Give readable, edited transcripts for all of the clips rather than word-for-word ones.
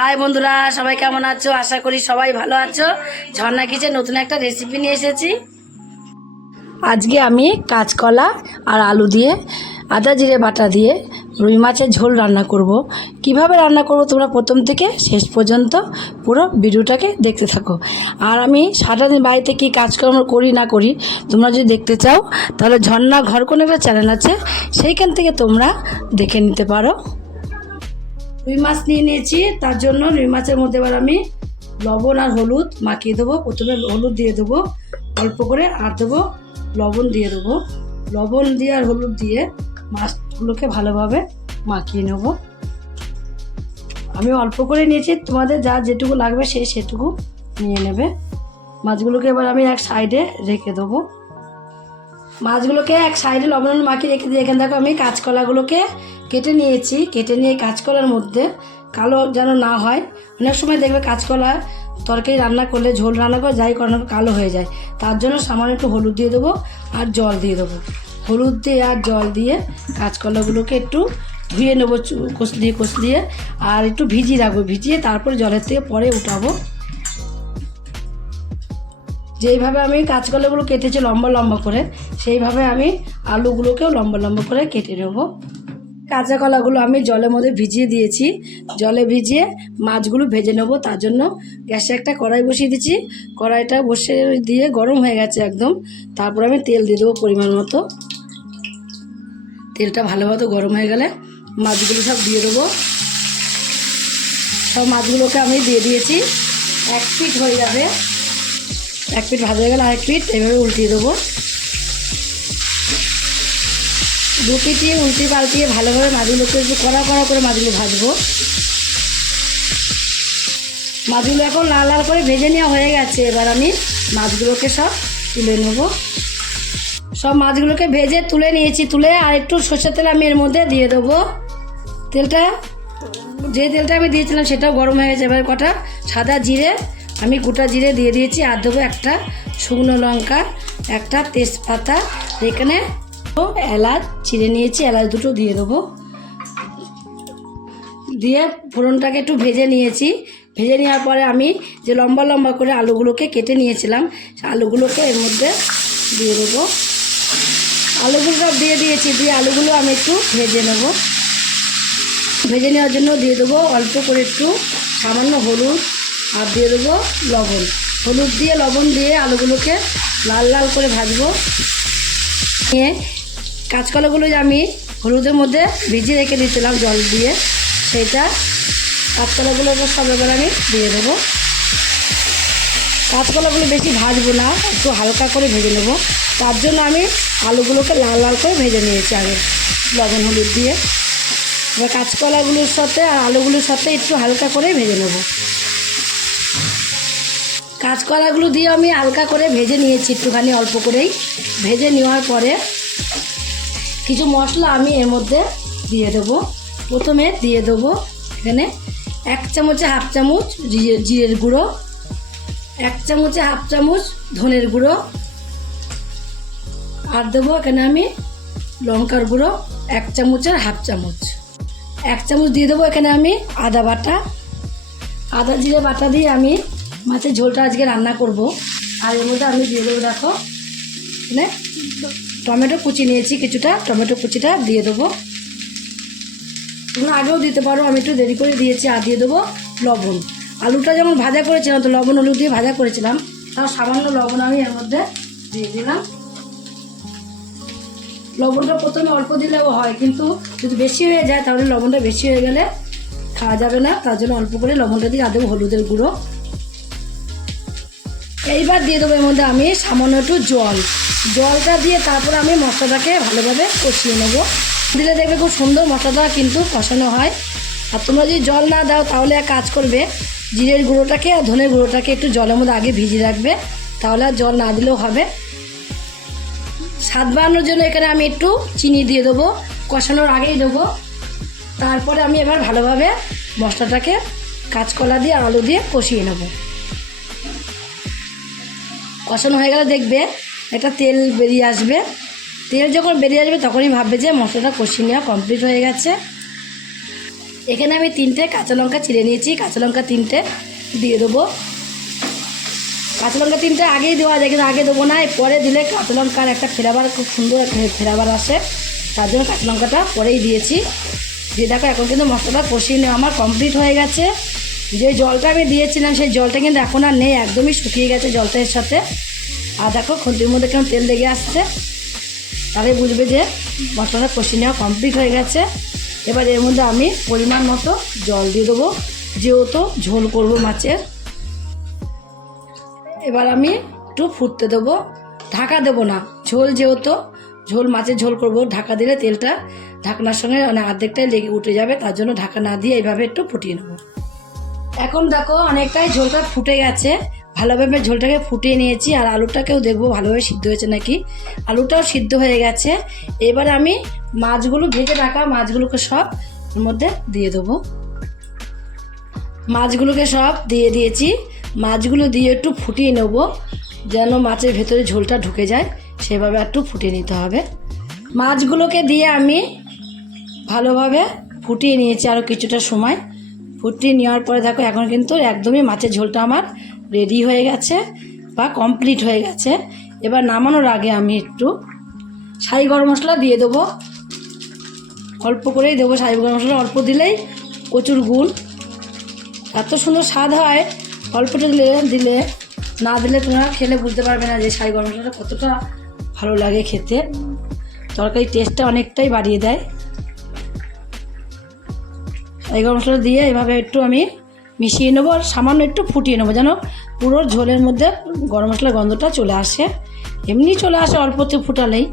High বন্ধুরা, সবাই কেমন আছো? আশা করি সবাই ভালো আছো। ঝর্ণা কিচেন নতুন একটা রেসিপি নিয়ে এসেছি। আজকে আমি কাঁচকলা আর আলু দিয়ে আদা জিরে বাটা দিয়ে রুই মাছের ঝোল রান্না করব। কিভাবে রান্না করব তোমরা প্রথম থেকে শেষ পর্যন্ত পুরো ভিডিওটাকে দেখতে থাকো। আর আমি সারাদিন বাড়িতে কী কাজকর্ম করি না করি তোমরা যদি দেখতে চাও তাহলে ঝর্ণা ঘর কোনো একটা চ্যানেল আছে, সেইখান থেকে তোমরা দেখে নিতে পারো। রুই মাছ নিয়ে নিয়েছি, তার জন্য রুই মাছের মধ্যে এবার আমি লবণ আর হলুদ মাখিয়ে দেবো। প্রথমে হলুদ দিয়ে দেবো অল্প করে, আর দেবো লবণ দিয়ে দেবো। লবণ দিয়ে আর হলুদ দিয়ে মাছগুলোকে ভালোভাবে মাখিয়ে নেব। আমি অল্প করে নিয়েছি, তোমাদের যা যেটুকু লাগবে সেটুকু নিয়ে নেবে। মাছগুলোকে এবার আমি এক সাইডে রেখে দেবো। মাছগুলোকে এক সাইডে লবণ মাখিয়ে রেখে দিয়ে এখানে দেখো আমি কাঁচকলাগুলোকে কেটে নিয়েছি। কেটে নিয়ে কাঁচকলার মধ্যে কালো যেন না হয়, অনেক সময় দেখবে কাঁচকলা তরকারি রান্না করলে, ঝোল রান্না করে যাই করানো কালো হয়ে যায়, তার জন্য সামান্য একটু হলুদ দিয়ে দেবো আর জল দিয়ে দেবো। হলুদ দিয়ে আর জল দিয়ে কাঁচকলাগুলোকে একটু ধুয়ে নেবো কষলিয়ে আর একটু ভিজিয়ে রাখবো। ভিজিয়ে তারপরে জলের থেকে পরে উঠাবো। যেইভাবে আমি কাঁচকলাগুলো কেটেছি লম্বা লম্বা করে, সেইভাবে আমি আলুগুলোকেও লম্বা লম্বা করে কেটে নেব। কাঁচা কলাগুলো আমি জলের মধ্যে ভিজিয়ে দিয়েছি। জলে ভিজিয়ে মাছগুলো ভেজে নেব। তার জন্য গ্যাসে একটা কড়াই বসিয়ে দিচ্ছি। কড়াইটা বসে দিয়ে গরম হয়ে গেছে একদম। তারপর আমি তেল দিয়ে দেবো পরিমাণ মতো। তেলটা ভালো মতো গরম হয়ে গেলে মাছগুলো সব দিয়ে দেবো। সব মাছগুলোকে আমি দিয়ে দিয়েছি। এক পিঠ হয়ে যাবে, এক পিঠ ভাজা হয়ে গেলে আরেক পিঠ এইভাবে উল্টিয়ে দেবো। দু পিটিয়ে উল্টিয়ে পাল্টিয়ে ভালোভাবে মাছগুলোকে একটু কড়া করে মাছগুলো ভাজবো। মাছগুলো এখন লাল লাল করে ভেজে নেওয়া হয়ে গেছে। এবার আমি মাছগুলোকে সব তুলে নেব। সব মাছগুলোকে ভেজে তুলে নিয়েছি। তুলে আর একটু সরষের তেল আমি এর মধ্যে দিয়ে দেবো। যে তেলটা আমি দিয়েছিলাম সেটাও গরম হয়ে গেছে। এবার কটা সাদা জিরে, আমি গোটা জিরে দিয়ে দিয়েছি। আর দেবো একটা শুকনো লঙ্কা, একটা তেজপাতা, এখানে এলাচ চিড়ে নিয়েছি, এলাচ দুটো দিয়ে দেবো। দিয়ে ফোড়নটাকে একটু ভেজে নিয়েছি। ভেজে নেওয়ার পরে আমি যে লম্বা লম্বা করে আলুগুলোকে কেটে নিয়েছিলাম, আলুগুলোকে এর মধ্যে দিয়ে দেবো। আলুগুলো সব দিয়ে দিয়েছি। দিয়ে আলুগুলো আমি একটু ভেজে নেব। ভেজে নেওয়ার জন্য দিয়ে দেবো অল্প করে একটু সামান্য হলুদ, আর দিয়ে দেবো লবণ। হলুদ দিয়ে লবণ দিয়ে আলুগুলোকে লাল লাল করে ভাজবো। নিয়ে কাঁচকলাগুলো যে আমি হলুদের মধ্যে ভিজিয়ে রেখে দিয়েছিলাম জল দিয়ে, সেইটা কাঁচকলাগুলো সব এবার আমি দিয়ে দেবো। কাঁচকলাগুলো বেশি ভাজবো না, একটু হালকা করে ভেজে নেব। তার জন্য আমি আলুগুলোকে লাল লাল করে ভেজে নিয়েছি আগে লবণ হলুদ দিয়ে। এবার কাঁচকলাগুলোর সাথে আর আলুগুলোর সাথে একটু হালকা করে ভেজে নেব। কাঁচকলাগুলো দিয়ে আমি হালকা করে ভেজে নিয়েছি, একটুখানি অল্প করেই ভেজে নেওয়ার পরে কিছু মশলা আমি এর মধ্যে দিয়ে দেবো। প্রথমে দিয়ে দেবো এখানে 1 চামচে হাফ চামচ জিরের গুঁড়ো, 1 চামচে হাফ চামচ ধনের গুঁড়ো, আর দেবো এখানে আমি লঙ্কার গুঁড়ো 1 চামচের হাফ চামচ, 1 চামচ দিয়ে দেবো এখানে আমি আদা বাটা। আদা জিরে বাটা দিয়ে আমি মাছের ঝোলটা আজকে রান্না করব। আর এর মধ্যে আমি দিয়ে দেবো, দেখো এখানে টমেটো কুচি নিয়েছি, কিছুটা টমেটো কুচিটা দিয়ে দেবো। তোমরা আগেও দিতে পারো, আমি একটু দেরি করে দিয়েছি। আর দিয়ে দেবো লবণ। আলুটা যেমন ভাজা করেছিলাম তো লবণ হলুদ দিয়ে ভাজা করেছিলাম, তাও সামান্য লবণ আমি এর মধ্যে দিয়ে দিলাম। লবণটা প্রথমে অল্প দিলেও হয়, কিন্তু যদি বেশি হয়ে যায় তাহলে লবণটা বেশি হয়ে গেলে খাওয়া যাবে না। তার জন্য অল্প করে লবণটা দিয়ে আর দেবো হলুদের গুঁড়ো। এইবার দিয়ে দেবো এর মধ্যে আমি সামান্য একটু জলটা দিয়ে তারপরে আমি মশলাটাকে ভালোভাবে কষিয়ে নেব। দিলে দেখবে খুব সুন্দর মশলাটা কিন্তু কষানো হয়। আর তোমরা যদি জল না দাও তাহলে এক কাজ করবে, জিরের গুঁড়োটাকে আর ধনের গুঁড়োটাকে একটু জলের মধ্যে আগে ভিজিয়ে রাখবে, তাহলে আর জল না দিলেও হবে। স্বাদ বাড়ানোর জন্য এখানে আমি একটু চিনি দিয়ে দেবো, কষানোর আগেই দেবো। তারপরে আমি এবার ভালোভাবে মশলাটাকে কাঁচকলা দিয়ে আর আলু দিয়ে কষিয়ে নেব। কষানো হয়ে গেলে দেখবে একটা তেল বেরিয়ে আসবে। তেল যখন বেরিয়ে আসবে তখনই ভাববে যে মশলাটা কষিয়ে নেওয়া কমপ্লিট হয়ে গেছে। এখানে আমি 3টে কাঁচা লঙ্কা চিড়ে নিয়েছি, কাঁচা লঙ্কা 3টে দিয়ে দেবো। কাঁচা লঙ্কা 3টে আগেই দেওয়া যায়, কিন্তু আগে দেবো না, পরে দিলে কাঁচা লঙ্কার একটা ফ্লেভার, খুব সুন্দর একটা ফ্লেভার আসে, তার জন্য কাঁচা লঙ্কাটা পরেই দিয়েছি। দিয়ে দেখো এখন কিন্তু মশলাটা কষিয়ে নেওয়া আমার কমপ্লিট হয়ে গেছে। যে জলটা আমি দিয়েছিলাম সেই জলটা কিন্তু এখন আর নেই, একদমই শুকিয়ে গেছে জলটা এর সাথে। আর দেখো খুন্তির মধ্যে কেমন তেল লেগে আসছে, তাহলে বুঝবে যে মশলাটা কষিয়ে নেওয়া কমপ্লিট হয়ে গেছে। এবার এর মধ্যে আমি পরিমাণ মতো জল দিয়ে দেবো, যেহেতু ঝোল করব মাছের। এবার আমি একটু ফুটতে দেবো, ঢাকা দেবো না, যেহেতু ঝোল মাছের ঝোল করব, ঢাকা দিলে তেলটা ঢাকনার সঙ্গে অর্ধেকটাই লেগে উঠে যাবে, তার জন্য ঢাকা না দিয়ে এইভাবে একটু ফুটিয়ে নেব। এখন দেখো অনেকটাই ঝোলটা ফুটে গেছে, ভালোভাবে ঝোলটাকে ফুটিয়ে নিয়েছি। আর আলুটাকেও দেখবো ভালোভাবে সিদ্ধ হয়েছে নাকি, আলুটাও সিদ্ধ হয়ে গেছে। এবার আমি মাছগুলো ভেজে রাখা মাছগুলোকে সব এর মধ্যে দিয়ে দেবো। মাছগুলোকে সব দিয়ে দিয়েছি, মাছগুলো দিয়ে একটু ফুটিয়ে নেব, যেন মাছের ভেতরে ঝোলটা ঢুকে যায়, সেভাবে একটু ফুটিয়ে নিতে হবে। মাছগুলোকে দিয়ে আমি ভালোভাবে ফুটিয়ে নিয়েছি আরও কিছুটা সময়। ফুটিয়ে নেওয়ার পরে দেখো এখন কিন্তু একদমই মাছের ঝোলটা আমার রেডি হয়ে গেছে বা কমপ্লিট হয়ে গেছে। এবার নামানোর আগে আমি একটু শাহি গরম মশলা দিয়ে দেবো, অল্প করেই দেবো। শাহি গরম মশলা অল্প দিলেই প্রচুর গুণ, এত সুন্দর স্বাদ হয়। অল্পটা দিলে না দিলে তোমরা খেলে বুঝতে পারবে না যে শাহি গরম মশলাটা কতটা ভালো লাগে খেতে, তরকারি টেস্টটা অনেকটাই বাড়িয়ে দেয়। শাহি গরম মশলা দিয়ে এভাবে একটু আমি মিশিয়ে নেবো, আর সামান্য একটু ফুটিয়ে নেবো, যেন পুরো ঝোলের মধ্যে গরম মশলার গন্ধটা চলে আসে। এমনি চলে আসে অল্পতে ফুটালেই,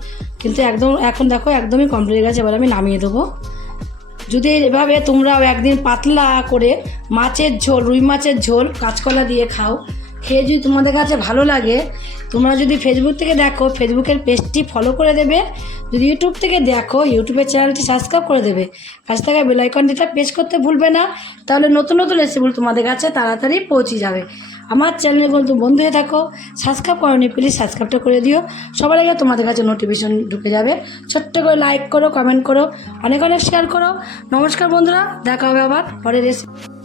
কিন্তু একদম এখন দেখো একদমই কমপ্লিট হয়ে গেছে। এবার আমি নামিয়ে দেবো। যদি এভাবে তোমরাও একদিন পাতলা করে মাছের ঝোল, রুই মাছের ঝোল কাঁচকলা দিয়ে খাও, খেয়ে যদি তোমাদের কাছে ভালো লাগে, তোমরা যদি ফেসবুক থেকে দেখো ফেসবুকের পেজটি ফলো করে দেবে, যদি ইউটিউব থেকে দেখো ইউটিউবের চ্যানেলটি সাবস্ক্রাইব করে দেবে, পাশে থাকা বেল আইকনটিটা প্রেস করতে ভুলবে না, তাহলে নতুন নতুন রেসিপিগুলো তোমাদের কাছে তাড়াতাড়ি পৌঁছে যাবে। আমার চ্যানেলে কিন্তু বন্ধু হয়ে থাকো, সাবস্ক্রাইব করোনি প্লিজ সাবস্ক্রাইবটা করে দিও, সবার আগে তোমাদের কাছে নোটিফিকেশন ঢুকে যাবে। ছোট্ট করে লাইক করো, কমেন্ট করো, অনেক অনেক শেয়ার করো। নমস্কার বন্ধুরা, দেখা হবে আবার পরের রেসিপি।